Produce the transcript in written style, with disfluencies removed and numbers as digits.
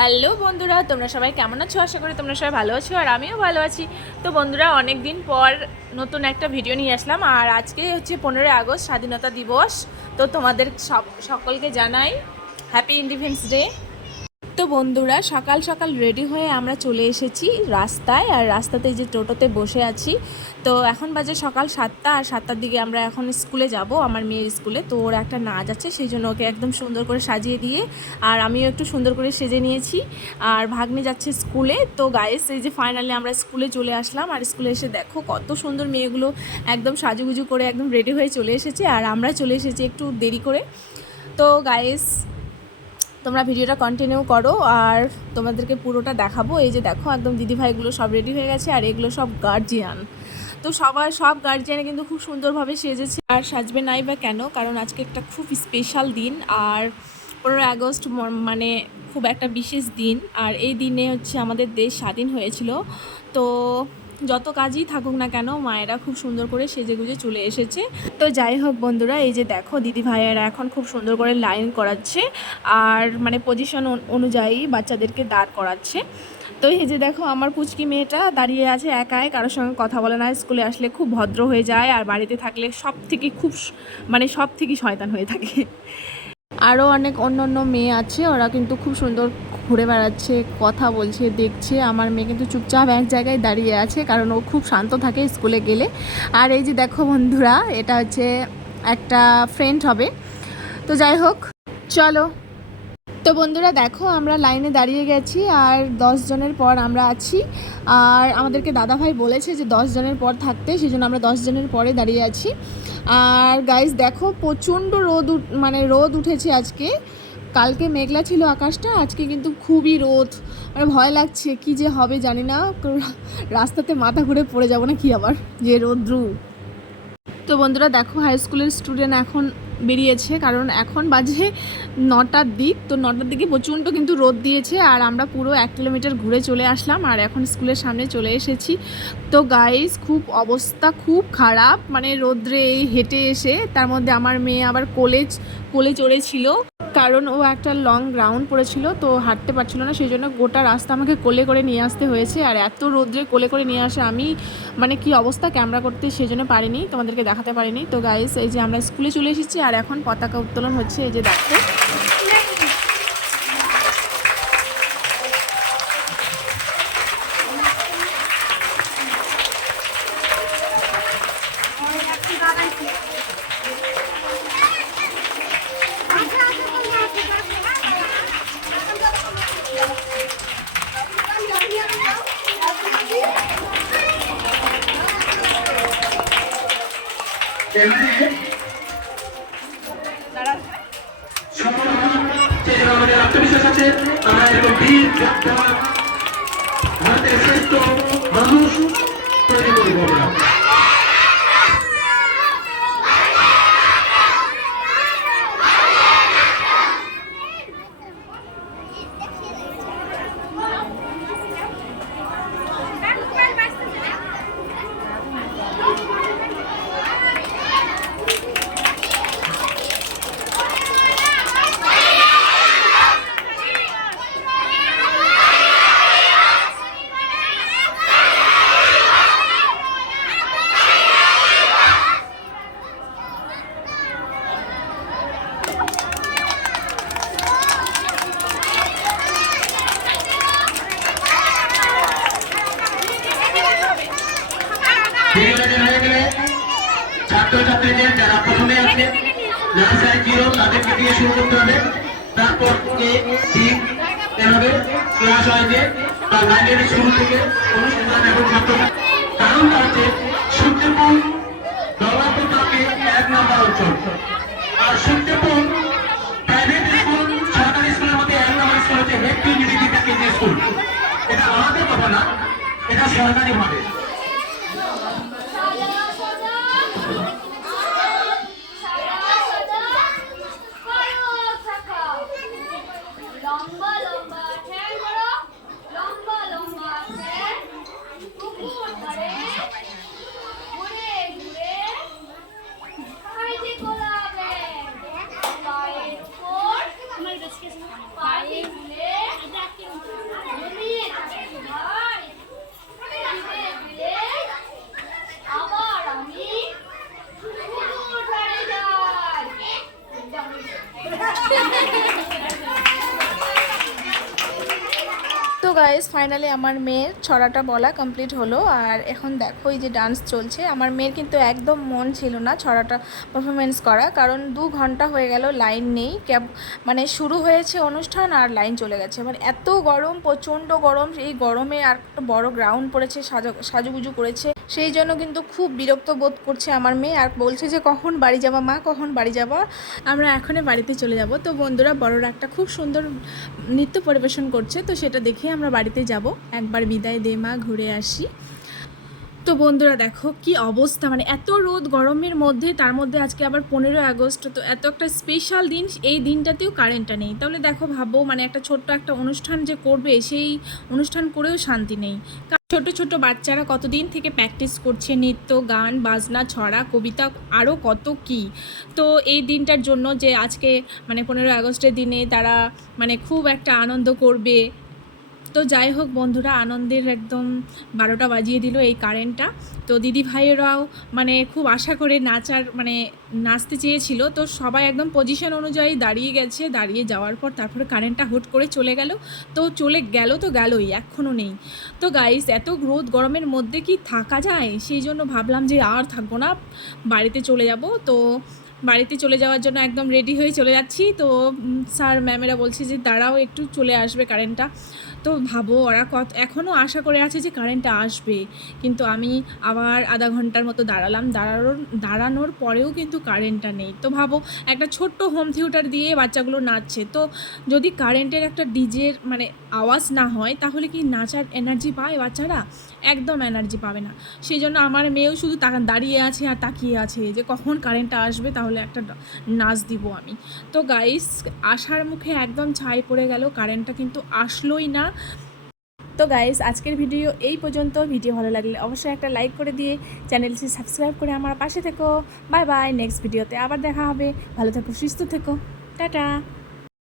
Hello বন্ধুরা, তোমরা সবাই কেমন আছো? আশা করি তোমরা সবাই ভালো আছো আর আমিও ভালো আছি। তো বন্ধুরা, অনেক দিন পর নতুন একটা ভিডিও নিয়ে আসলাম। আর আজকে হচ্ছে 15ই আগস্ট, স্বাধীনতা দিবস। তো তোমাদের সকলকে জানাই হ্যাপি ইন্ডিপেন্ডেন্স ডে। তো বন্ধুরা, সকাল সকাল রেডি হয়ে আমরা চলে এসেছি রাস্তায়। আর রাস্তাতে যে টোটোতে বসে আছি। তো এখন বাজে সকাল 7টা, আর 7টার দিকে আমরা এখন স্কুলে যাব, আমার মেয়ের স্কুলে। তো ওর একটা নাচ আছে, সেই জন্য ওকে একদম সুন্দর করে সাজিয়ে দিয়ে আর আমিও একটু সুন্দর করে সেজে নিয়েছি। আর ভাগ্নে যাচ্ছে স্কুলে। তো গাইস, এই যে ফাইনালি আমরা স্কুলে চলে আসলাম। আর স্কুলে এসে দেখো কত সুন্দর মেয়েগুলো একদম সাজুগুজু করে একদম রেডি হয়ে চলে এসেছে, আর আমরা চলে এসেছি একটু দেরি করে। তো গাইস, তোমরা ভিডিওটা কন্টিনিউ করো আর তোমাদেরকে পুরোটা দেখাবো। এই যে দেখো, একদম দিদিভাইগুলো সব রেডি হয়ে গেছে, আর এগুলো সব গার্জিয়ান। তো সব গার্জিয়ানে কিন্তু খুব সুন্দরভাবে সেজেছে। আর সাজবে নাই বা কেন, কারণ আজকে একটা খুব স্পেশাল দিন। আর 15ই আগস্ট মানে খুব একটা বিশেষ দিন। আর এই দিনে হচ্ছে আমাদের দেশ স্বাধীন হয়েছিল। তো যত কাজই থাকুক না কেন, মায়েরা খুব সুন্দর করে সেজেগুজে চলে এসেছে। তো যাই হোক বন্ধুরা, এই যে দেখো দিদি ভাইয়েরা এখন খুব সুন্দর করে লাইন করাচ্ছে, আর মানে পজিশন অনুযায়ী বাচ্চাদেরকে দাঁড় করাচ্ছে। তো এই যে দেখো, আমার পুচকি মেয়েটা দাঁড়িয়ে আছে একাই, কারোর সঙ্গে কথা বলে না। স্কুলে আসলে খুব ভদ্র হয়ে যায়, আর বাড়িতে থাকলে সব থেকে শয়তান হয়ে থাকে। আরও অনেক অন্য অন্য মেয়ে আছে, ওরা কিন্তু খুব সুন্দর ঘুরে বেড়াচ্ছে, কথা বলছে, দেখছে। আমার মেয়ে কিন্তু চুপচাপ এক জায়গায় দাঁড়িয়ে আছে, কারণ ও খুব শান্ত থাকে স্কুলে গেলে। আর এই যে দেখো বন্ধুরা, এটা হচ্ছে একটা ফ্রেন্ড হবে। তো যাই হোক, চলো। তো বন্ধুরা দেখো, আমরা লাইনে দাঁড়িয়ে গেছি, আর 10 জনের পর আমরা আছি। আর আমাদেরকে দাদাভাই বলেছে যে 10 জনের পর থাকতে, সেই জন্য আমরা 10 জনের পরে দাঁড়িয়ে আছি। আর গাইস দেখো, প্রচণ্ড রোদ উঠেছে আজকে। কালকে মেঘলা ছিল আকাশটা, আজকে কিন্তু খুবই রোদ। মানে ভয় লাগছে, কি যে হবে জানি না, রাস্তাতে মাথা ঘুরে পড়ে যাবো না কি আবার, যে রোদ্রু। তো বন্ধুরা দেখো, হাই স্কুলের স্টুডেন্ট এখন বেরিয়েছে, কারণ এখন বাজে 9টার দিক। তো 9টার দিকে প্রচণ্ড কিন্তু রোদ দিয়েছে, আর আমরা পুরো 1 কিলোমিটার ঘুরে চলে আসলাম, আর এখন স্কুলের সামনে চলে এসেছি। তো গাইস, খুব অবস্থা খুব খারাপ, মানে রোদ্রে হেঁটে এসে, তার মধ্যে আমার মেয়ে আবার কোলে চড়েছিল, কারণ ও একটা লং গ্রাউন্ড পড়েছিল, তো হাঁটতে পারছিল না, সেই জন্য গোটা রাস্তা আমাকে কোলে করে নিয়ে আসতে হয়েছে। আর এত রোদ্রে কোলে করে নিয়ে আসে, আমি মানে কি অবস্থা ক্যামেরা করতে সেই জন্য পারিনি, তোমাদেরকে দেখাতে পারিনি। তো গাইস, এই যে আমরা স্কুলে চলে এসেছি, আর এখন পতাকা উত্তোলন হচ্ছে, এই যে দেখো। আমাদের আত্মবিশ্বাস আছে, আমরা এরকম বীর ভারতের শ্রেষ্ঠ মানুষ তৈরি করবো আমরা। ছাত্রছাত্রীদের যারা প্রথমে আছে নার্সারি 0 তাদেরকে দিয়ে শুরু করতে হবে, তারপর এভাবে ক্লাস হয় যে লাইব্রেরির শুরু থেকে অনুসন্ধান এবং ছাত্র। কারণটা হচ্ছে সূর্যপুর দৌলতপুর তাকে 1 নম্বর অঞ্চল, আর সূর্যপুর প্রাইভেট স্কুল সরকারি স্কুলের মধ্যে 1 নম্বর স্কুল হচ্ছে head to university KG school. এটা আমাদের কথা না, এটা সরকারি ভাবে। তো গাইস ফাইনালি আমার মেয়ের ছড়াটা বলা কমপ্লিট হলো। আর এখন দেখো এই যে ডান্স চলছে। আমার মেয়ের কিন্তু একদম মন ছিল না ছড়াটা পারফরমেন্স করা, কারণ 2 ঘন্টা হয়ে গেল লাইন নেই, মানে শুরু হয়েছে অনুষ্ঠান আর লাইন চলে গেছে। মানে এত গরম, প্রচণ্ড গরম, এই গরমে আর একটা বড় গ্রাউন্ড পড়েছে, সাজুগুজু করেছে, সেই জন্য কিন্তু খুব বিরক্ত বোধ করছে আমার মেয়ে। আর বলছে যে কখন বাড়ি যাবা মা, কখন বাড়ি যাবা, আমরা এখনই বাড়িতে চলে যাব। তো বন্ধুরা বড়রা একটা খুব সুন্দর নৃত্য পরিবেশন করছে, তো সেটা দেখে আমরা বাড়িতে যাব, একবার বিদায় দে মা, ঘুরে আসি। তো বন্ধুরা দেখো কি অবস্থা, মানে এত রোদ গরমের মধ্যে, তার মধ্যে আজকে আবার 15ই আগস্ট, তো এত একটা স্পেশাল দিন, এই দিনটাতেও কারেন্টটা নেই। তাহলে দেখো ভাবো, মানে একটা ছোট্ট একটা অনুষ্ঠান যে করবে, সেই অনুষ্ঠান করেও শান্তি নেই। ছোট ছোট বাচ্চারা কতদিন থেকে প্র্যাকটিস করছে, নৃত্য, গান, বাজনা, ছড়া, কবিতা, আরও কত কি। তো এই দিনটার জন্য যে আজকে মানে 15ই আগস্টের দিনে তারা মানে খুব একটা আনন্দ করবে। তো যাই হোক বন্ধুরা, আনন্দের একদম 12টা বাজিয়ে দিল এই কারেন্টটা। তো দিদি ভাইয়েরাও মানে খুব আশা করে নাচতে চেয়েছিল, তো সবাই একদম পজিশন অনুযায়ী দাঁড়িয়ে গেছে। দাঁড়িয়ে যাওয়ার পর তারপরে কারেন্টটা হুট করে চলে গেল। তো চলে গেল তো গেলই, এখনও নেই। তো গাইস এত রোদ গরমের মধ্যে কি থাকা যায়, সেই জন্য ভাবলাম যে আর থাকবো না, বাড়িতে চলে যাব। তো বাড়িতে চলে যাওয়ার জন্য একদম রেডি হয়ে চলে যাচ্ছি। তো স্যার ম্যামেরা বলছে যে দাঁড়াও, একটু চলে আসবে কারেন্টটা। তো ভাবো ওরা এখনও আশা করে আছে যে কারেন্টটা আসবে, কিন্তু আমি আবার আধা ঘন্টার মতো দাঁড়ানোর পরেও কিন্তু কারেন্টটা নেই। তো ভাবো একটা ছোট্ট হোম থিয়েটার দিয়ে বাচ্চাগুলো নাচছে, তো যদি কারেন্টের একটা ডিজের মানে আওয়াজ না হয়, তাহলে কি নাচার এনার্জি পায় বাচ্চারা? একদম এনার্জি পাবে না। সেই জন্য আমার মেয়েও শুধু দাঁড়িয়ে আছে আর তাকিয়ে আছে যে কখন কারেন্টটা আসবে, তাহলে একটা নাচ দিব আমি। তো গাইস আসার মুখে একদম ছাই পড়ে গেল, কারেন্টটা কিন্তু আসলোই না। তো গাইস আজকের ভিডিও এই পর্যন্ত। ভিডিও ভালো লাগলে অবশ্যই একটা লাইক করে দিয়ে চ্যানেলটি সাবস্ক্রাইব করে আমার পাশে থেকো। বাই বাই, নেক্সট ভিডিওতে আবার দেখা হবে। ভালো থেকো, সুস্থ থেকো, টাটা।